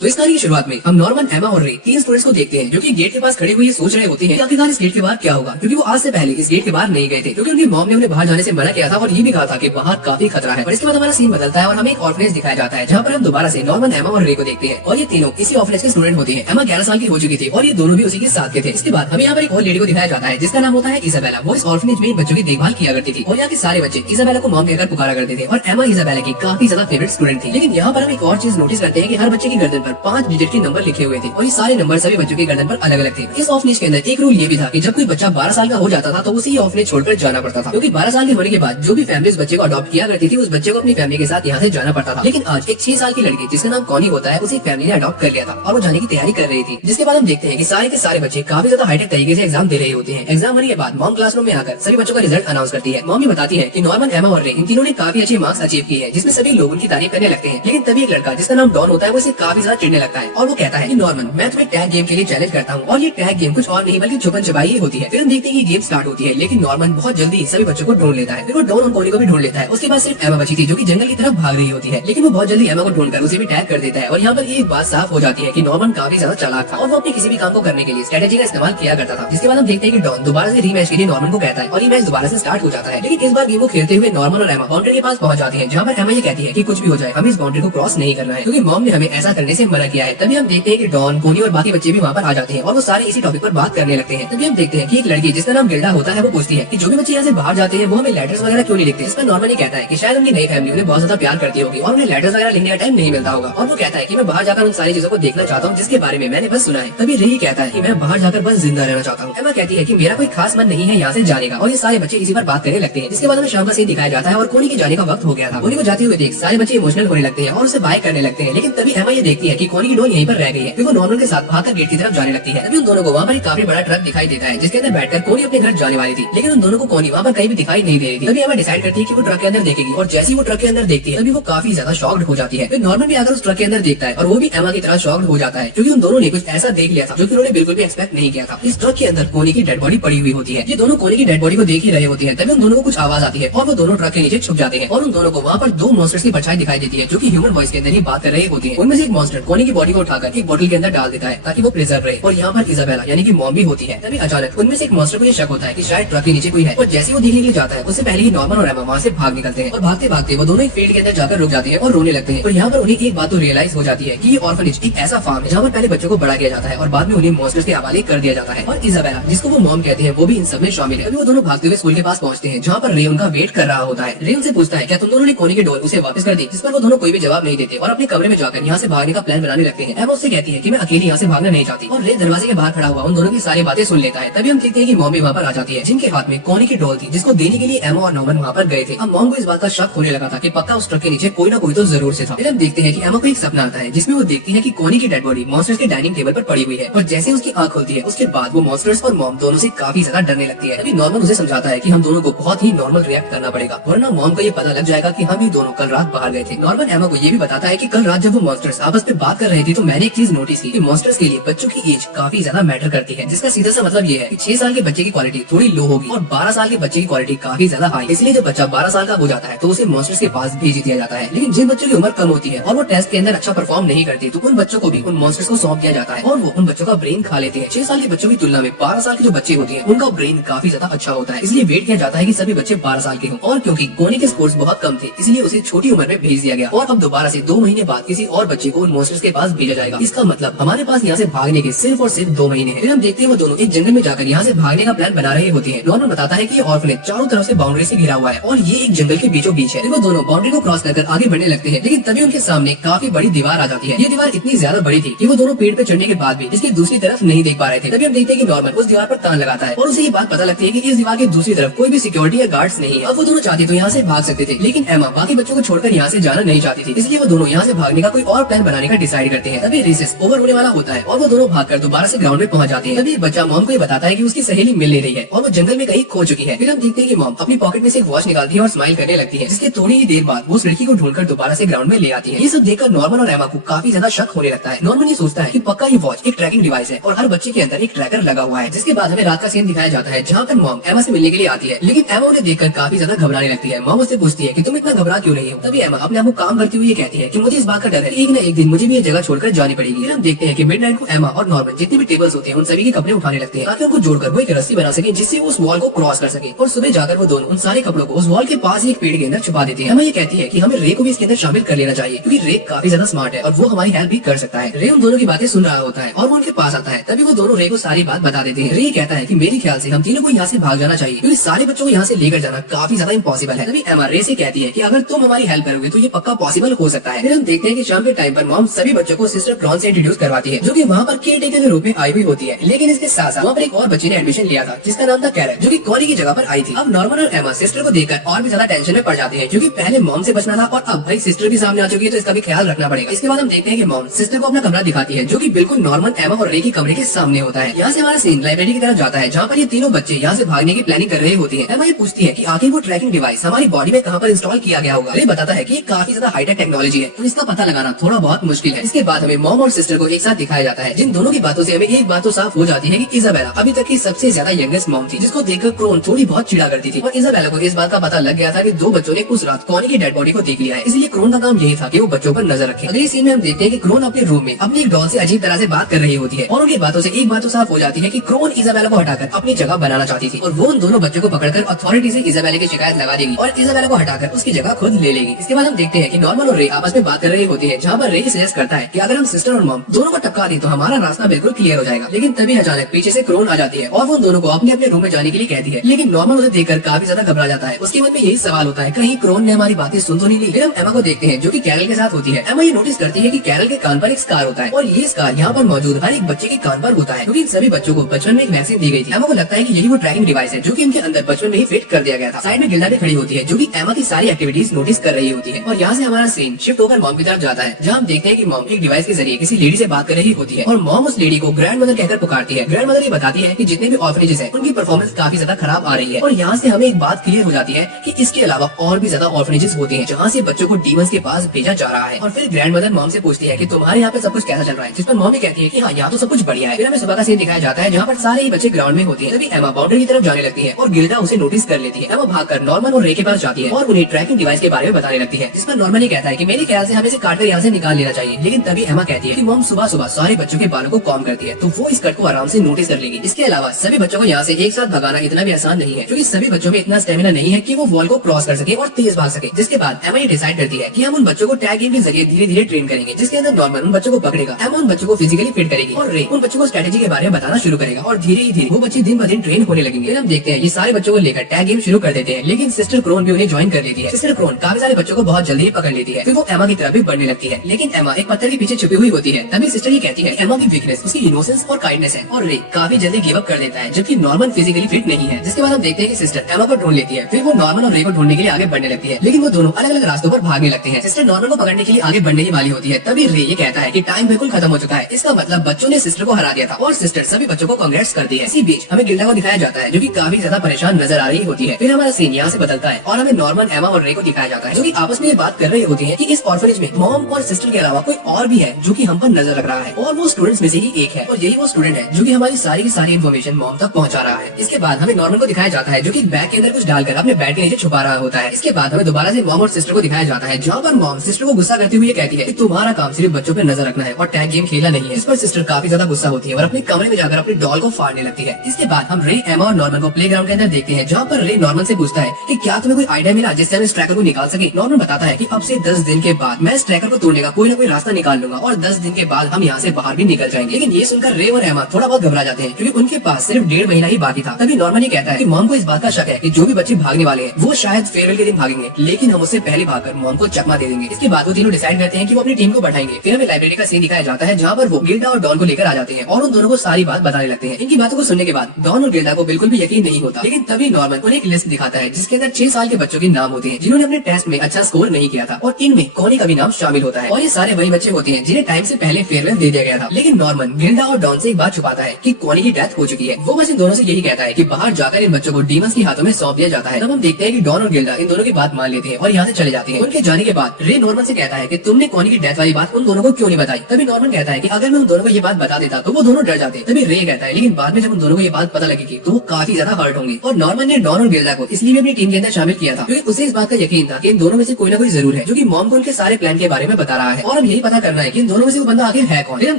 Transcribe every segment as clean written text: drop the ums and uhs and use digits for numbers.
तो इस कहानी की शुरुआत में हम नॉर्मन, एमा और रे तीन स्टूडेंट्स को देखते हैं जो कि गेट के पास खड़े हुए सोच रहे होते हैं कि आखिरकार इस गेट के बाहर क्या होगा, क्योंकि वो आज से पहले इस गेट के बाहर नहीं गए थे क्योंकि उनकी मॉम ने उन्हें बाहर जाने से मना किया था और ये भी कहा था कि बाहर काफी खतरा है। और इसके बाद हमारा सीन बदलता है और हमें एक ऑर्फनेज दिखाया जाता है जहाँ पर हम दोबारा से नॉर्मन, एमा और रे को देखते हैं और ये तीनों इसी ऑर्फनेज के स्टूडेंट होते हैं। एमा 11 साल की हो चुकी थी और ये दोनों भी उसी के साथ के थे। इसके बाद हमें यहाँ पर एक और लेडी को दिखाया जाता है जिसका नाम होता है इजाबेला। वो इस ऑर्फनेज में बच्चों की देखभाल किया करती थी और यहाँ के सारे बच्चे इजाबेला को मॉम कहकर पुकारा करते थे और एमा इजाबेला की काफी ज्यादा फेवरेट स्टूडेंट थी। लेकिन यहाँ पर हम एक और चीज नोटिस करते हैं कि हर बच्चे की गर्दन पर 5 डिजिट के नंबर लिखे हुए थे और ये सारे नंबर सभी बच्चों के गर्दन पर अलग अलग थे। इस ऑर्फनेज के अंदर एक रूल ये भी था कि जब कोई बच्चा 12 साल का हो जाता था तो उसी ऑर्फनेज छोड़कर जाना पड़ता था, क्योंकि 12 साल के होने के बाद जो भी फैमिली उस बच्चे को अडॉप्ट किया करती थी उस बच्चे को अपनी फैमिली के साथ यहाँ से जाना पड़ता था। लेकिन आज एक 6 साल की लड़की जिसका नाम कॉनी होता है उसी फैमिली ने अडॉप्ट कर लिया था और वो जाने की तैयारी कर रही थी। जिसके बाद हम देखते हैं कि सारे के सारे बच्चे काफी ज्यादा हाईटेक तरीके से एग्जाम दे रहे होते हैं। एग्जाम होने के बाद मॉम क्लासरूम में आकर सभी बच्चों का रिजल्ट अनाउंस करती है। मॉम ये बताती है कि नॉर्मन, एमा और रे इन तीनों ने काफी अच्छे मार्क्स अचीव किए हैं, जिसमें सभी लोग उनकी तारीफ करने लगते हैं। लेकिन तभी एक लड़का जिसका नाम डॉन होता है वो इसे काफी ज्यादा चिढ़ने लगता है और वो कहता है कि नॉर्मन, मैं तुम्हें टैग गेम के लिए चैलेंज करता हूँ। और ये टैग गेम कुछ और नहीं बल्कि छुपन छुपाई ही होती है। फिर हम देखते हैं कि गेम स्टार्ट होती है लेकिन नॉर्मन बहुत जल्दी सभी बच्चों को ढूंढ लेता है। फिर वो डॉन और कॉनी को भी ढूंढ लेता है। उसके बाद सिर्फ एमा बची थी जो कि जंगल की तरफ भाग रही होती है, लेकिन वो बहुत जल्दी एमा को ढूंढकर उसे भी टैग कर देता है। और यहाँ पर एक बात साफ हो जाती है कि नॉर्मन काफी ज्यादा चालाक था और वो अपने किसी भी काम को करने के लिए स्ट्रेटेजी का इस्तेमाल किया करता था। जिसके बाद हम देखते हैं कि डॉन दोबारा से रीमैच के लिए नॉर्मन को कहता है और रीमैच दोबारा से स्टार्ट हो जाता है। लेकिन इस बार गेम को खेलते हुए नॉर्मन और एमा बाउंड्री के पास पहुंच जाती है, जहाँ पर एमा ये कहती है कि कुछ भी हो जाए हमें इस बाउंड्री को क्रॉस नहीं करना है क्योंकि मॉम ने हमें ऐसा करने से मना किया है। तभी हम देखते हैं कि डॉन, कॉनी और बाकी बच्चे भी वहाँ पर आ जाते हैं और वो सारे इसी टॉपिक पर बात करने लगते हैं। तभी हम देखते हैं कि एक लड़की जिसका नाम गिल्डा होता है वो पूछती है कि जो भी बच्चे यहाँ से बाहर जाते हैं वो हमें लेटर्स वगैरह क्यों नहीं लिखते। इस पर नॉर्मन ये कहता है कि शायद उनकी नई फैमिली उन्हें बहुत ज्यादा प्यार करती होगी और उन्हें लेटर्स वगैरह लिखने का टाइम नहीं मिलता होगा। और वो कहता है कि मैं बाहर जाकर उन सारी चीजों को देखना चाहता हूँ जिसके बारे में मैंने बस सुना है। तभी रे कहता है कि मैं बाहर जाकर बस जिंदा रहना चाहता हूँ। एमा कहती है कि मेरा कोई खास मन नहीं है यहाँ से जाने का और ये सारे बच्चे इसी पर बात करने लगते हैं। जिसके बाद हमें शाम का सीन दिखाया जाता है और कॉनी के जाने का वक्त हो गया था। कॉनी को जाते हुए देख सारे बच्चे इमोशनल होने लगते हैं और उसे बाय करने लगते हैं। लेकिन तभी एमा ये देखती है कि कॉनी की डोल यहीं पर रह गई है, फिर वो नॉर्मन के साथ भागकर गेट की तरफ जाने लगती है। तभी उन दोनों को वहाँ पर काफी बड़ा ट्रक दिखाई देता है जिसके अंदर बैठकर कॉनी अपने घर जाने वाली थी। लेकिन उन दोनों को कॉनी वहाँ पर कहीं भी दिखाई नहीं दे रही थी। तभी एमा डिसाइड करती है कि वो ट्रक के अंदर देखेगी और जैसे ही वो ट्रक के अंदर देखती है तभी वो काफी ज्यादा शॉक्ड हो जाती है। फिर नॉर्मन भी आकर उस ट्रक के अंदर देखता है और वो भी एमा की तरह शॉक्ड हो जाता है क्योंकि उन दोनों ने कुछ ऐसा देख लिया था जो कि उन्होंने बिल्कुल भी एक्सपेक्ट नहीं किया था। इस ट्रक के अंदर कॉनी की डेड बॉडी पड़ी हुई होती है। ये दोनों कॉनी की डेड बॉडी को देख ही रहे होते हैं। तभी उन दोनों को कुछ आवाज आती है और वो दोनों ट्रक के नीचे छुप जाते हैं और उन दोनों को वहाँ पर दो मॉन्स्टर्स की परछाई दिखाई देती है जो कि ह्यूमन वॉइस के अंदर ही बात कर रहे होती है। उनमें से एक मॉन्स्टर कॉनी की बॉडी को उठाकर एक बोतल के अंदर डाल देता है ताकि वो प्रिजर्व रहे और यहाँ पर इजाबेला यानी कि मॉम भी होती है। तभी अचानक उनमें से एक मॉन्स्टर को ये शक होता है कि शायद ट्रक के नीचे कोई है और जैसे वो देखने के लिए जाता है उससे पहले ही नॉर्मन और एमा वहाँ से भाग निकलते हैं और भागते भागते वो दोनों एक फील्ड के अंदर जाकर रुक जाते हैं और रोने लगते हैं। और यहाँ पर उन्हें एक बात तो रियलाइज हो जाती है कि ये ऑर्फनेज एक ऐसा फार्म है जहाँ पर पहले बच्चों को बड़ा किया जाता है और बाद में उन्हें मॉन्स्टर्स के हवाले कर दिया जाता है। और इजाबेला जिसको वो मॉम कहते हैं वो भी इन सब में शामिल है। अभी वो दोनों भागते हुए स्कूल के पास पहुंचते हैं जहाँ पर रे उनका वेट कर रहा होता है। रे उनसे पूछता है क्या तुम दोनों ने कॉनी की डोर उसे वापस कर दी, जिस पर वो दोनों कोई भी जवाब नहीं देते और अपने कमरे में जाकर यहाँ से भागने का प्लान बनाने लगते हैं। एमा उससे कहती है कि मैं अकेली यहाँ से भागना नहीं चाहती और रे दरवाजे के बाहर खड़ा हुआ उन दोनों की सारी बातें सुन लेता है। तभी हम देखते हैं कि मॉम भी वहाँ पर आ जाती है जिनके हाथ में कॉनी की डोल थी जिसको देने के लिए एमा और नॉर्मन वहाँ पर गए थे। अब मॉम को इस बात का शक होने लगा था कि पक्का उस ट्रक के नीचे कोई ना कोई तो जरूर से था। फिर हम देखते हैं कि एमा को एक सपना आता है जिसमें वो देखती है कि कॉनी की डेड बॉडी मॉन्स्टर्स के डाइनिंग टेबल पर पड़ी हुई है और जैसे उसकी आंख खुलती है उसके बाद वो मॉन्स्टर्स और मॉम दोनों से काफी ज्यादा डरने लगती है। अभी नॉर्मन उसे समझाता है कि हम दोनों को बहुत ही नॉर्मल रिएक्ट करना पड़ेगा वरना मॉम को ये पता लग जाएगा कि हम ही दोनों कल रात बाहर गए थे। नॉर्मन एमा को ये भी बताता है कि कल रात जब वो मॉन्स्टर्स आपस में बात कर रहे थे तो मैंने एक चीज नोटिस की कि मॉन्स्टर्स के लिए बच्चों की एज काफी ज्यादा मैटर करती है, जिसका सीधा सा मतलब ये है कि 6 साल के बच्चे की क्वालिटी थोड़ी लो होगी और 12 साल के बच्चे की क्वालिटी काफी ज्यादा हाई। इसलिए जब बच्चा 12 साल का हो जाता है तो उसे मॉन्स्टर्स के पास भेज दिया जाता है। लेकिन जिन बच्चों की उम्र कम होती है और वो टेस्ट के अंदर अच्छा परफॉर्म नहीं करती तो उन बच्चों को भी उन मॉन्स्टर्स को सौंप दिया जाता है और वो उन बच्चों का ब्रेन खा लेते हैं। 6 साल के बच्चों की तुलना में 12 साल के जो बच्चे होते हैं उनका ब्रेन काफी ज्यादा अच्छा होता है, इसलिए वेट किया जाता है कि सभी बच्चे 12 साल के हों। और क्योंकि कॉनी के स्कोर्स बहुत कम थे इसलिए उसे छोटी उम्र में भेज दिया गया और अब दोबारा से 2 महीने बाद किसी और बच्चे को उन मॉन्स्टर्स के पास भेजा जाएगा। इसका मतलब हमारे पास यहाँ से भागने के सिर्फ और सिर्फ 2 महीने हैं। फिर हम देखते हैं वो दोनों एक जंगल में जाकर यहाँ से भागने का प्लान बना रहे होते हैं। नॉर्मन बताता है कि ये ऑर्फनेज चारों तरफ से बाउंड्री से घिरा हुआ है और ये एक जंगल के बीचों बीच है। फिर वो दोनों बाउंड्री को क्रॉस कर आगे बढ़ने लगते हैं लेकिन तभी उनके सामने काफी बड़ी दीवार आ जाती है। ये दीवार इतनी ज्यादा बड़ी थी कि वो दोनों पेड़ पे चढ़ने के बाद भी इसकी दूसरी तरफ नहीं देख पा रहे थे। तभी हम देखते हैं कि नॉर्मन उस दीवार पर तान लगाता है और उसे ये बात पता लगती है कि इस दीवार की दूसरी तरफ कोई भी सिक्योरिटी या गार्ड्स नहीं है। अब वो दोनों चाहते तो यहाँ से भाग सकते थे लेकिन एमा बाकी बच्चों को छोड़कर यहाँ से जाना नहीं चाहती थी, इसलिए वो दोनों यहाँ से भागने का कोई और प्लान बनाने का डिसाइड करते हैं। तभी रेसेस ओवर होने वाला होता है और वो दोनों भागकर दोबारा से ग्राउंड में पहुंच जाते हैं। तभी एक बच्चा मॉम को ये बताता है कि उसकी सहेली मिल नहीं रही है और वो जंगल में कहीं खो चुकी है। फिर हम देखते हैं कि मॉम अपनी पॉकेट में से एक वॉच निकालती है और स्माइल करने लगती है, जिसके थोड़ी ही देर बाद वो उस लड़की को ढूंढकर दोबारा से ग्राउंड में ले आती है। ये सब देखकर नॉर्मन और एमा को काफी ज्यादा शक होने लगता है। नॉर्मन ये सोचता है कि पक्का ये वॉच एक ट्रैकिंग डिवाइस है और हर बच्चे के अंदर एक ट्रैकर लगा हुआ है। जिसके बाद हमें रात का सीन दिखाया जाता है जहाँ पर मॉम एमा से मिलने के लिए आती है लेकिन एमा उन्हें देखकर काफी ज्यादा घबराने लगती है। मॉम उससे पूछती है कि तुम इतना घबरा क्यों नहीं हो। तभी एमा अपने आप को काम करती हुई कहती है कि मुझे इस बात का डर है एक न एक दिन मुझे मुझे भी ये जगह छोड़कर जानी पड़ेगी। फिर हम देखते हैं कि मिडनाइट को एमा और नॉर्मन जितने भी टेबल्स होते हैं उन सभी के कपड़े उठाने लगते हैं ताकि उनको जोड़कर वो एक रस्सी बना सके जिससे वो उस वॉल को क्रॉस कर सके। और सुबह जाकर वो दोनों उन सारे कपड़ों को उस वॉल के पास ही एक पेड़ के अंदर छुपा देते हैं। एमा ये कहती है कि हमें रे को भी इसके अंदर शामिल कर लेना चाहिए क्योंकि रे काफी ज्यादा स्मार्ट है और वो हमारी हेल्प भी कर सकता है। रे उन दोनों की बातें सुन रहा होता है और वो उनके पास आता है। तभी वो दोनों रे को सारी बात बता देते हैं। रे कहता है कि मेरे ख्याल से हम तीनों को यहाँ से भाग जाना चाहिए क्योंकि सारे बच्चों को यहाँ से लेकर जाना काफी ज्यादा इम्पॉसिबल है। तभी एमा रे से कहती है कि अगर तुम हमारी हेल्प करोगे तो ये पक्का पॉसिबल हो सकता है। फिर हम देखते हैं कि शाम के टाइम पर मॉम सभी बच्चों को सिस्टर क्रॉन से इंट्रोड्यूस करवाती है जो कि वहाँ पर केयर टेकर के रूप में आई हुई होती है। लेकिन इसके साथ साथ वहाँ पर एक और बच्चे ने एडमिशन लिया था जिसका नाम था कैरल जो कि कॉनी की जगह पर आई थी। अब नॉर्मन और एमा सिस्टर को देखकर और भी ज्यादा टेंशन में पड़ जाते हैं क्योंकि पहले मॉम से बचना था और अब भाई सिस्टर भी सामने आ चुकी है तो इसका भी ख्याल रखना पड़ेगा। इसके बाद हम देखते हैं कि मॉम सिस्टर को अपना कमरा दिखाती है जो कि बिल्कुल नॉर्मन, एमा और रे के कमरे के सामने होता है। यहाँ से हमारा सीन लाइब्रेरी की तरफ जाता है जहाँ पर ये तीनों बच्चे यहाँ से भागने की प्लानिंग कर रहे होती है। एमा ये पूछती है कि आखिर वो ट्रैकिंग डिवाइस हमारी बॉडी में कहाँ पर इंस्टॉल किया गया होगा। रे बताता है कि ये काफी ज्यादा हाईटेक टेक्नोलॉजी है तो इसका पता लगाना थोड़ा बहुत मुश्किल है। इसके बाद हमें मॉम और सिस्टर को एक साथ दिखाया जाता है जिन दोनों की बातों से हमें एक बात तो साफ हो जाती है कि इजाबेला अभी तक की सबसे ज्यादा यंगेस्ट मॉम थी जिसको देखकर क्रोन थोड़ी बहुत चिढ़ा करती थी। और इजाबेला को इस बात का पता लग गया था कि दो बच्चों ने उस रात कॉनी की डेड बॉडी को देख लिया है, इसलिए क्रोन का काम यही था कि वो बच्चों पर नजर रखे। अगले सीन में हम देखते हैं कि क्रोन अपने रूम में अपनी एक डॉल से अजीब तरह से बात कर रही होती है और उनकी बातों से एक बात तो साफ हो जाती है कि क्रोन इजाबेला को हटाकर अपनी जगह बनाना चाहती थी और वो उन दोनों बच्चों को पकड़कर अथॉरिटी से इजाबेला की शिकायत लगा देगी और इजाबेला को हटाकर उसकी जगह खुद ले लेगी। इसके बाद हम देखते हैं कि नॉर्मन और रे आपस में बात कर रही होती है जहाँ पर रे सजेस्ट करता है कि अगर हम सिस्टर और मॉम दोनों को टपका दें तो हमारा रास्ता बिल्कुल क्लियर हो जाएगा। लेकिन तभी अचानक पीछे से क्रोन आ जाती है और वो दोनों को अपने अपने रूम में जाने के लिए कहती है। लेकिन नॉर्मन उसे देखकर काफी ज्यादा घबरा जाता है। उसके मन में यही सवाल होता है कहीं क्रोन ने हमारी बातें सुन तो नहीं ली। फिर हम एमा को देखते हैं जो कि कैरल के साथ होती है। एमा ये नोटिस करती है कि कैरल के कान पर एक स्कार होता है और ये स्कार यहाँ पर मौजूद हर एक बच्चे के कान पर होता है क्योंकि इन सभी बच्चों को बचपन में एक वैक्सीन दी गई थी। एमा को लगता है कि यही वो ट्रैकिंग डिवाइस है जो कि इनके अंदर बचपन में ही फिट कर दिया गया था। साइड में गिल्डा भी खड़ी होती है जो कि एमा की सारी एक्टिविटीज नोटिस कर रही होती है। और यहाँ से हमारा सीन शिफ्ट होकर मॉम की तरफ जाता है जहाँ हम देखते हैं कि मॉम एक डिवाइस के जरिए किसी लेडी से बात कर रही होती है और मॉम उस लेडी को ग्रैंड मदर कहकर पुकारती है। ग्रैंड मदर ये बताती है कि जितने भी ऑर्फनेजेस हैं उनकी परफॉर्मेंस काफी ज्यादा खराब आ रही है। और यहाँ से हमें एक बात क्लियर हो जाती है कि इसके अलावा और भी ज्यादा ऑर्फनेजेस होते हैं जहाँ से बच्चों को डीमंस के पास भेजा जा रहा है। और फिर ग्रैंड मदर मॉम से पूछती है कि तुम्हारे यहाँ पे सब कुछ कैसा चल रहा है, जिस पर मॉम कहती है कि हाँ यहाँ तो सब कुछ बढ़िया है। फिर हमें सुबह का सीन दिखाया जाता है जहाँ पर सारे ही बच्चे ग्राउंड में होते हैं। तभी एमा बाउंड्री की तरफ जाने लगती है और गिल्डा उसे नोटिस कर लेती है। एमा भागकर नॉर्मन और रे के पास जाती है और उन्हें ट्रैकिंग डिवाइस के बारे में बताने लगती है जिस पर नॉर्मन ये कहता है कि मेरे ख्याल से हमें इसे काटकर यहाँ से निकाल लेना चाहिए। लेकिन तभी एमा कहती है कि मॉम सुबह सुबह सारे बच्चों के बालों को कॉम करती है तो वो इस कट को आराम से नोटिस कर लेगी। इसके अलावा सभी बच्चों को यहाँ से एक साथ भगाना इतना भी आसान नहीं है क्योंकि सभी बच्चों में इतना स्टेमिना नहीं है कि वो वॉल को क्रॉस कर सके और तेज भाग सके। जिसके बाद एमा ये डिसाइड करती है कि हम उन बच्चों को टैग गेम के जरिए धीरे धीरे ट्रेन करेंगे जिसके अंदर नॉर्मन उन बच्चों को पकड़ेगा, एमा उन बच्चों को फिजिकली फिट करेगी और रे उन बच्चों को स्ट्रेटेजी के बारे में बताना शुरू करेगा और धीरे धीरे वो बच्चे दिन ब दिन ट्रेन होने लगेंगे। हम देखते हैं ये सारे बच्चों को लेकर टैग गेम शुरू कर देते हैं लेकिन सिस्टर क्रोन भी उन्हें ज्वाइन कर लेती है। सिस्टर क्रोन काफी सारे बच्चों को बहुत जल्दी ही पकड़ लेती है। फिर वो एमा की तरफ भी बढ़ने लगती है लेकिन एमा एक पत्थर के पीछे छुपी हुई होती है। तभी सिस्टर ये कहती है एमा की वीकनेस उसकी इनोसेंस और काइंडनेस है और रे काफी जल्दी गिव अप कर देता है जबकि नॉर्मन फिजिकली फिट नहीं है। जिसके बाद हम देखते हैं कि सिस्टर एमा को ढूंढ लेती है। फिर वो नॉर्मन और रे को ढूंढने के लिए आगे बढ़ने लगती है लेकिन वो दोनों अलग अलग रास्तों पर भागने लगते हैं। सिस्टर नॉर्मन को पकड़ने के लिए आगे बढ़ने ही वाली होती है तभी रे ये कहता है कि टाइम बिल्कुल खत्म हो चुका है। इसका मतलब बच्चों ने सिस्टर को हरा दिया था और सिस्टर सभी बच्चों को कांग्रेट्स करती है। इसी बीच हमें गिल्डा को दिखाया जाता है जो कि काफी ज्यादा परेशान नजर आ रही होती है। फिर हमारा सीन यहाँ से बदलता है और हमें नॉर्मन, एमा और रे को दिखाया जाता है जो कि आपस में ये बात कर रही होती है कि इस ऑर्फनेज में मॉम और सिस्टर के अलावा कोई और भी है जो कि हम पर नजर रख रहा है और वो स्टूडेंट्स में से ही एक है और यही वो स्टूडेंट है जो कि हमारी सारी की सारी इन्फॉर्मेशन मॉम तक पहुंचा रहा है। इसके बाद हमें नॉर्मन को दिखाया जाता है जो कि बैग के अंदर कुछ डालकर अपने बेड के नीचे छुपा रहा होता है। इसके बाद हमें दोबारा से मॉम और सिस्टर को दिखाया जाता है जहाँ पर मॉम सिस्टर को गुस्सा करती हुई कहती है कि तुम्हारा काम सिर्फ बच्चों पर नजर रखना है और टैग गेम खेलना नहीं है। इस पर सिस्टर काफी ज्यादा गुस्सा होती है और अपने कमरे में जाकर अपनी डॉल को फाड़ने लगती है। इसके बाद हम रे, एमा और नॉर्मन को प्लेग्राउंड के अंदर देखते हैं जहाँ पर रे नॉर्मन से पूछता है कि क्या तुम्हें कोई आइडिया मिला जिससे हम इस ट्रैकर को निकाल सके। नॉर्मन बताता है कि अब से 10 दिन के बाद मैं इस ट्रैकर को तोड़ने का कोई ना कोई रास्ता निकाल लूंगा और 10 दिन के बाद हम यहाँ से बाहर भी निकल जाएंगे। लेकिन ये सुनकर रे और एमा थोड़ा बहुत घबरा जाते हैं क्योंकि उनके पास सिर्फ 1.5 महीना ही बाकी था। तभी नॉर्मन ये कहता है कि मॉम को इस बात का शक है कि जो भी बच्चे भागने वाले हैं वो शायद फेयरवेल के दिन भागेंगे लेकिन हम उससे पहले भागकर मॉम को चकमा दे देंगे। इसके बाद वो तीनों डिसाइड करते हैं कि वो अपनी टीम को बढ़ाएंगे। फिर हमें लाइब्रेरी का सीन दिखाया जाता है जहाँ पर वो गिल्डा और डॉन को लेकर आ जाते हैं और उन दोनों को सारी बात बताने लगते हैं। इनकी बातों को सुनने के बाद डॉन और गिल्डा को बिल्कुल भी यकीन नहीं होता लेकिन तभी नॉर्मन उन्हें एक लिस्ट दिखाता है जिसके अंदर 6 साल के बच्चों के नाम होते हैं जिन्होंने अपने टेस्ट में अच्छा स्कोर नहीं किया था और इनमें कॉनी का भी नाम शामिल होता है और ये सारे वही बच्चे होते हैं जिन्हें टाइम से पहले फेयरवेल दे दिया गया था। लेकिन नॉर्मन गिल्डा और डॉन से एक बात छुपाता है कि कॉनी की डेथ हो चुकी है। वो बस इन दोनों से यही कहता है कि बाहर जाकर इन बच्चों को डीमंस के हाथों में सौंप दिया जाता है। तब हम देखते हैं कि डॉन और गिल्डा इन दोनों की बात मान लेते हैं और यहाँ से चले जाते हैं। उनके जाने के बाद रे नॉर्मन से कहता है कि तुमने कॉनी की डेथ वाली बात उन दोनों को क्यों नहीं बताई। तभी नॉर्मन कहता है कि अगर मैं उन दोनों को ये बात बता देता तो वो दोनों डर जाते। तभी रे कहता है लेकिन बाद में जब उन दोनों को ये बात पता लगेगी तो वो काफी ज्यादा हर्ट होंगे। और नॉर्मन ने डॉन और गिल्डा को इसलिए भी अपनी टीम के अंदर शामिल किया था क्योंकि उसे इस बात का यकीन था कि इन दोनों में से कोई ना कोई जरूर है जो कि मॉम को उनके सारे प्लान के बारे में बता रहा है और हम यही यही पता करना है कि इन दोनों में से वो बंदा आखिर है कौन। फिर हम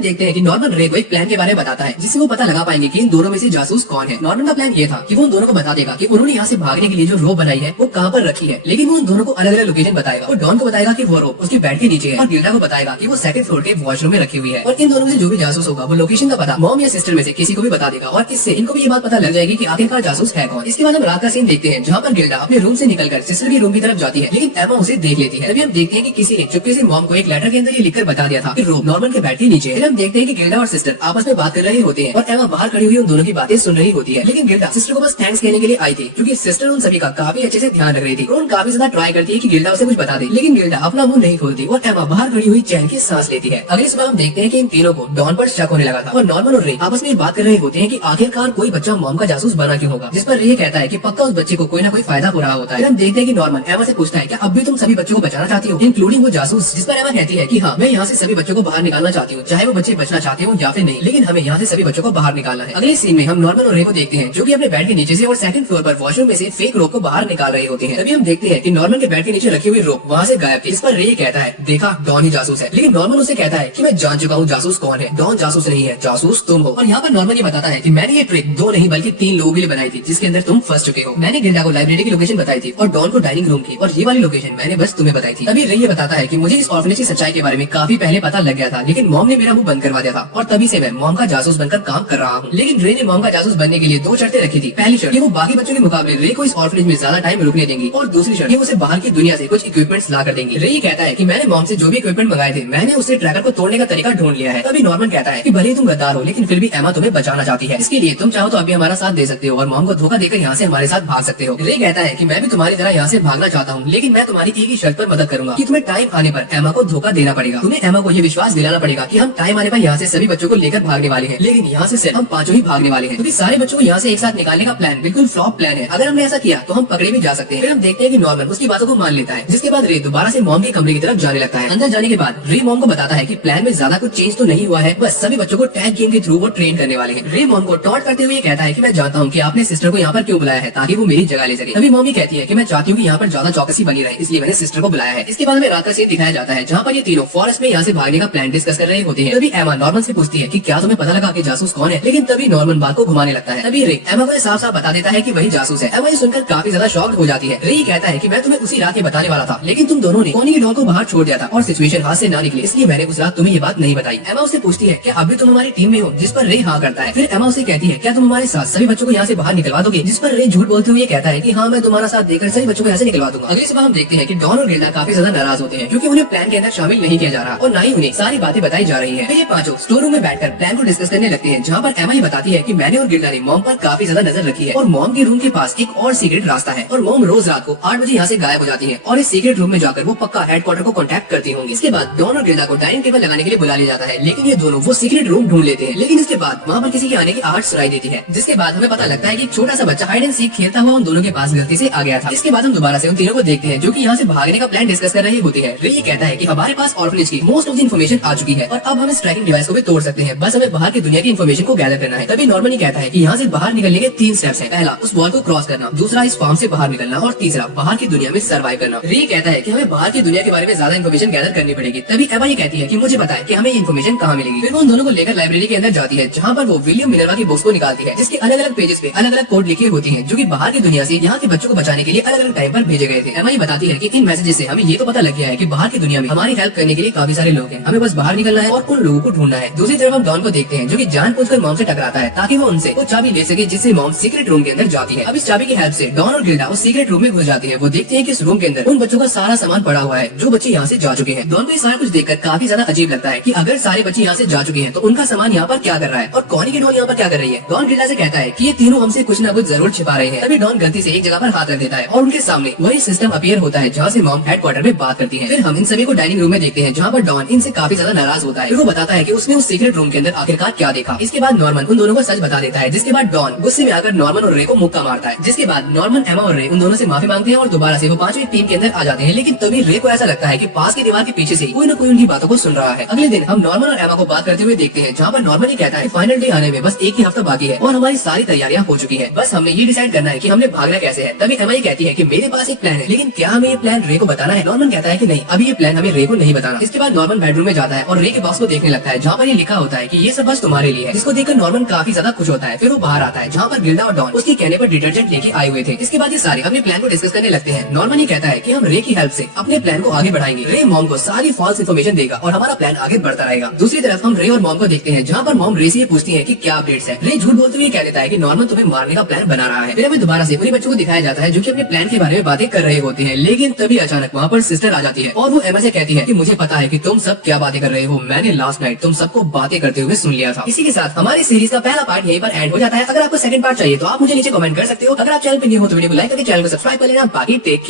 देखते हैं कि नॉर्मन रे को एक प्लान के बारे में बताता है जिससे वो पता लगा पाएंगे कि इन दोनों में से जासूस कौन है। नॉर्मन का प्लान ये था कि वो उन दोनों को बता देगा कि उन्होंने यहाँ से भागने के लिए जो रोप बनाई है वो कहाँ पर रखी है, लेकिन वो उन दोनों को अलग अलग लोकेशन बताएगा। वो डॉन को बताएगा कि वो रोप उसके बेड के नीचे है और गिल्डा को बताएगा कि वो सेकंड फ्लोर के वॉशरूम में रखी हुई है। और इन दोनों में से जो भी जासूस होगा वो लोकेशन का पता मॉम या सिस्टर में से किसी को भी बता देगा और इससे इनको भी ये बात पता लग जाएगी कि आखिरकार जासूस है कौन। इसके बाद हम रात का सीन देखते हैं जहाँ पर गिल्डा अपने रूम से निकलकर सिस्टर के रूम की तरफ जाती है, लेकिन एमा उसे देख लेती है। तभी हम देखते हैं कि किसी ने चुपके से मॉम को एक लेटर के अंदर ये लिखकर बता दिया था कि रोप नॉर्मन के बेड के नीचे है। फिर हम देखते हैं कि गिल्डा और सिस्टर आपस में बात कर रहे होते हैं और एमा बाहर खड़ी हुई उन दोनों की बातें सुन रही होती है, लेकिन गिल्डा सिस्टर को बस थैंक्स कहने के लिए आई थी क्योंकि सिस्टर उन सभी का काफी अच्छे से ध्यान रख रही थी। और काफी ज्यादा ट्राई करती है कि गिल्डा उसे कुछ बता दे, लेकिन गिल्डा अपना मुंह नहीं खोलती और एमा बाहर खड़ी हुई चैन की सांस लेती है। अगली सुबह हम देखते हैं कि इन तीनों को डॉन पर शक होने लगा था और नॉर्मन और रे आपस में बात कर रहे होते हैं कि आखिरकार कोई बच्चा मॉम का जासूस बना क्यों होगा, जिस पर रे कहता है कि पक्का उस बच्चे को कोई ना कोई फायदा हो रहा होता है। फिर हम देखते हैं कि नॉर्मन एमा से पूछता है क्या अब भी तुम सभी बच्चों को बचाना चाहती हो, इंक्लूडिंग वो जासूस, जिस पर एमा कहती है कि हाँ मैं यहाँ से सभी बच्चों को बाहर निकालना चाहती हूँ, चाहे वो बच्चे बचना चाहते हो या फिर नहीं, लेकिन हमें यहाँ से सभी बच्चों को बाहर निकालना है। अगले सीन में हम नॉर्मन और रे को देखते हैं जो कि अपने बेड के नीचे से और सेकंड फ्लोर पर वॉशरूम में से फेक रोप को बाहर निकाल रहे होते हैं। तभी हम देखते हैं कि नॉर्मन के बेड के नीचे रखी हुई रोप वहाँ से गायब थी। इस पर रे कहता है देखा डॉन ही जासूस है, लेकिन नॉर्मन उसे कहता है कि मैं जान चुका हूँ जासूस कौन है, डॉन जासूस नहीं है, जासूस तुम हो। और यहाँ पर नॉर्मन ये बताता है कि मैंने ये ट्रिक 2 नहीं बल्कि 3 लोगों के लिए बनाई थी जिसके अंदर तुम फंस चुके हो। मैंने गिल्डा को लाइब्रेरी की लोकेशन बताई थी और डॉन को डाइनिंग रूम की, और ये वाली लोकेशन मैंने बस तुम्हें बताई थी। तभी रे ये बताता है कि मुझे इस ऑर्फनेज की सच्चाई के बारे में काफी पहले पता लग गया था, लेकिन मॉम ने मेरा मुंह बंद करवा दिया था और तभी से मैं मॉम का जासूस बनकर काम कर रहा हूँ। लेकिन रे ने मॉम का जासूस बनने के लिए 2 शर्तें रखी थी। पहली शर्त, वो बाकी बच्चों के मुकाबले रे को इस ऑर्फनेज में ज्यादा टाइम रुकने देंगी, और दूसरी शर्त, ये उसे बाहर की दुनिया से कुछ इक्विपमेंट्स ला कर देंगी। रे ये कहता है कि मैंने मॉम से जो भी इक्विपमेंट मंगाए थे मैंने उससे ट्रैकर को तोड़ने का तरीका ढूंढ लिया है। तभी नॉर्मन कहता है कि भले ही तुम गद्दार हो लेकिन फिर भी एमा तुम्हें बचाना चाहती है, इसके लिए तुम चाहो तो अभी हमारा साथ दे सकते हो और मॉम को धोखा देकर यहाँ से हमारे साथ भाग सकते हो। रे कहता है कि मैं भी तुम्हारी तरह यहाँ से भागना चाहता हूँ, लेकिन मैं तुम्हारी एक ही शर्त पर मदद करूंगा कि तुम्हें टाइम आने पर एमा को धोखा देना पड़ेगा। तुम्हें एमा को ये विश्वास दिलाना पड़ेगा कि हम टाइम आने पर यहाँ से सभी बच्चों को लेकर भागने वाले हैं, लेकिन यहाँ से सिर्फ हम 5 ही भागने वाले हैं, क्योंकि सारे बच्चों को यहाँ से एक साथ निकालने का प्लान बिल्कुल फ्लॉप प्लान है। अगर हमने ऐसा किया तो हम पकड़े भी जा सकते हैं। फिर हम देखते हैं कि नॉर्मन उसकी बातों को मान लेता है, जिसके बाद रे दोबारा से मॉम के कमरे की तरफ जाने लगता है। अंदर जाने के बाद रे मॉम को बताता है कि प्लान में ज्यादा कुछ चेंज तो नहीं हुआ है, बस सभी बच्चों को टैग गेम के थ्रू वो ट्रेन करने वाले हैं। रे मॉम को टॉन्ट करते हुए कहता है कि मैं जानता हूँ कि आपने सिस्टर को यहाँ पर क्यों बुलाया है, ताकि वो मेरी जगह ले सके। तभी मॉम भी कहती है कि मैं चाहती हूँ कि यहाँ पर ज्यादा चौकसी बनी रहे, इसलिए मैंने सिस्टर को बुलाया है। इसके बाद हमें रात का सीन दिखाया जाता है जहाँ पर ये तीनों फॉरेस्ट में यहाँ से भागने का प्लान डिस्कस कर रहे होते हैं। तभी एमा नॉर्मन से पूछती है कि क्या तुम्हें पता लगा कि जासूस कौन है, लेकिन तभी नॉर्मन बात को घुमाने लगता है। तभी रे एमा को साफ साफ बता देता है कि वही जासूस है। एमा ये सुनकर काफी ज्यादा शॉक्ड हो जाती है। रे कहता है कि मैं तुम्हें उसी रात ये बताने वाला था, लेकिन तुम दोनों ने कोनी की डॉल को बाहर छोड़ दिया था और सिचुएशन हाथ से ना निकली, इसलिए मैंने उस रात तुम्हें ये बात नहीं बताई। एमा उससे पूछती है कि अभी तुम हमारी टीम में हो, जिस पर रे हाँ करता है। फिर एमा उसे कहती है क्या तुम हमारे साथ सभी बच्चों को यहाँ से बाहर निकलवा दोगे, जिस पर रे झूठ बोलते हुए कहता है कि हाँ मैं तुम्हारा साथ देकर सभी बच्चों को यहाँ से निकलवा दूंगा। अगली सुबह हम देखते हैं कि डॉन और गिल्डा काफी ज्यादा नाराज होते हैं क्योंकि उन्हें प्लान के अंदर शामिल नहीं किया जा रहा और न ही उन्हें सारी बातें बताई जा रही है। फिर ये पांचों स्टोर रूम में बैठकर प्लान को डिस्कस करने लगते हैं, जहाँ पर एमा ही बताती है कि मैंने और गिल्डा ने मॉम पर काफी ज्यादा नजर रखी है और मॉम के रूम के पास एक और सीक्रेट रास्ता है और मॉम रोज रात को 8 बजे यहाँ से गायब हो जाती है और इस सीक्रेट रूम में जाकर वो पक्का हेडक्वार्टर को कॉन्टैक्ट करती होंगी। इसके बाद डॉन और गिल्डा को डाइनिंग टेबल लगाने के लिए बुला लिया जाता है, लेकिन ये दोनों वो सीक्रेट रूम ढूंढ लेते हैं। लेकिन इसके बाद वहाँ पर किसी के आने की आहट सुनाई देती है, जिसके बाद हमें पता लगता है कि एक छोटा सा बच्चा हाइड एंड सीक खेलता हुआ उन दोनों के पास गलती से आ गया था। इसके बाद हम दोबारा से उन तीनों को देखते हैं जो कि यहाँ से भागने का प्लान डिस्कस कर रही होती है। रे ये कहता है कि हमारे पास ऑर्फनेज की मोस्ट ऑफ द इन्फॉर्मेशन आ चुकी है और अब हम इस ट्रैकिंग डिवाइस को भी तोड़ सकते हैं, बस हमें बाहर की दुनिया की इन्फॉर्मेशन को गैदर करना है। तभी नॉर्मन ही कहता है कि यहाँ से बाहर निकलने के 3 स्टेप्स हैं। पहला उस वॉल को क्रॉस करना, दूसरा इस फार्म से बाहर निकलना और तीसरा बाहर की दुनिया में सर्वाइव करना। रे कहता है कि हमें बाहर की दुनिया के बारे में ज्यादा इन्फॉर्मेशन गैदर करनी पड़ेगी। तभी एमा ये कहती है कि मुझे बताए कि हमें इन्फॉर्मेशन कहाँ मिलेगी। फिर वो उन दोनों को लेकर लाइब्रेरी के अंदर जाती है, जहाँ पर वो विलियम मिनर्वा की बुक्स को निकालती है, जिसके अलग अलग पेजेस पे अलग अलग कोड लिखे होती हैं, जो कि बाहर की दुनिया से यहाँ के बच्चों को बचाने के लिए अलग अलग टाइम पर भेजे गए थे। एमा ये बताती है कि इन मैसेजेस से हमें ये तो पता लग गया है कि बाहर की दुनिया में हमारी हेल्प करने के लिए काफी सारे लोग हैं, हमें बस बाहर निकलना है और उन लोगों को ढूंढना है। दूसरी तरफ हम डॉन को देखते हैं जो कि जानबूझकर मॉम से टकराता है ताकि वो उनसे वो चाबी ले सके जिससे मॉम सीक्रेट रूम के अंदर जाती है। अब इस चाबी की हेल्प से डॉन और गिल्डा उस सीक्रेट रूम में घुस जाती है। वो देखते हैं कि इस रूम के अंदर उन बच्चों का सारा सामान पड़ा हुआ है जो बच्चे यहाँ से जा चुके हैं। डॉन को ये सारा कुछ देखकर काफी ज्यादा अजीब लगता है कि अगर सारे बच्चे यहाँ से जा चुके हैं तो उनका सामान यहाँ पर क्या कर रहा है और कॉनी की डॉन यहाँ पर क्या कर रही है। डॉन गिल्डा से कहता है कि ये तीनों हमसे कुछ न कुछ जरूर छिपा रहे हैं। तभी डॉन गलती से एक जगह पर हाथ रख देता है और उनके सामने वही सिस्टम अपीयर होता है जहाँ से मॉम हेडक्वार्टर में बात करती है। फिर हम इन सभी को डाइनिंग रूम में देखते हैं जहाँ पर डॉन इनसे काफी ज्यादा नाराज होता है। फिर वो बताता है कि उसने उस सीक्रेट रूम के अंदर आखिरकार क्या देखा। इसके बाद नॉर्मन उन दोनों को सच बता देता है, जिसके बाद डॉन गुस्से में आकर नॉर्मन और रे को मुक्का मारता है। जिसके बाद नॉर्मन, एमा और रे उन दोनों से माफी मांगते हैं और दोबारा से वो पांचवी टीम के अंदर आ जाते हैं। लेकिन तभी रे को ऐसा लगता है कि पास की दीवार के पीछे से कोई न कोई उनकी बातों को सुन रहा है। अगले दिन हम नॉर्मन और एमा को बात करते हुए देखते हैं, जहाँ पर नॉर्मन ही कहता है फाइनल डे आने में बस एक ही हफ्ता बाकी है और हमारी सारी तैयारियां हो चुकी है, बस हमने ये डिसाइड करना है कि हमने भागना कैसे है। तभी एमा ये कहती है कि मेरे पास एक प्लान है, लेकिन क्या हमें ये प्लान रे को बताना है। नॉर्मन कहता है कि नहीं, अभी ये प्लान हमें रे को नहीं बताना। इसके बाद नॉर्मन बेडरूम में जाता है और रे के बॉक्स को देखने लगता है, जहाँ पर ये लिखा होता है कि ये सब बस तुम्हारे लिए है, जिसको देखकर नॉर्मन काफी ज्यादा खुश होता है। फिर वो बाहर आता है, जहाँ पर गिल्डा और डॉन उसके कहने पर डिटर्जेंट लेके आए हुए थे। इसके बाद ये सारे अपने प्लान को डिस्कस करने लगते हैं। नॉर्मन ये कहता है कि हम रे की हेल्प से अपने प्लान को आगे बढ़ाएंगे। रे मॉम को सारी फॉल्स इन्फॉर्मेशन देगा और हमारा प्लान आगे बढ़ता रहेगा। दूसरी तरफ हम रे और मॉम को देखते हैं, जहाँ पर मॉम रे से ये पूछती है कि क्या अपडेट्स है। रे झूठ बोलते हुए कह देता है कि नॉर्मन तुम्हें मारने का प्लान बना रहा है। फिर हमें दोबारा से उन्हीं बच्चों को दिखाया जाता है जो कि अपने प्लान के बारे में बातें कर रहे होते हैं, लेकिन तभी अचानक वहाँ पर सिस्टर आ जाती है और वो एमा से कहती है कि मुझे पता है कि तुम सब क्या बातें कर रहे हो, मैंने लास्ट नाइट तुम सबको बातें करते हुए सुन लिया था। इसी के साथ हमारी सीरीज का पहला पार्ट यहीं पर एंड हो जाता है। अगर आपको सेकंड पार्ट चाहिए तो आप मुझे नीचे कमेंट कर सकते हो। अगर आप चैनल पे न्यू हो तो वीडियो को लाइक करके चैनल को सब्सक्राइब कर लेना। बाकी टेक केयर।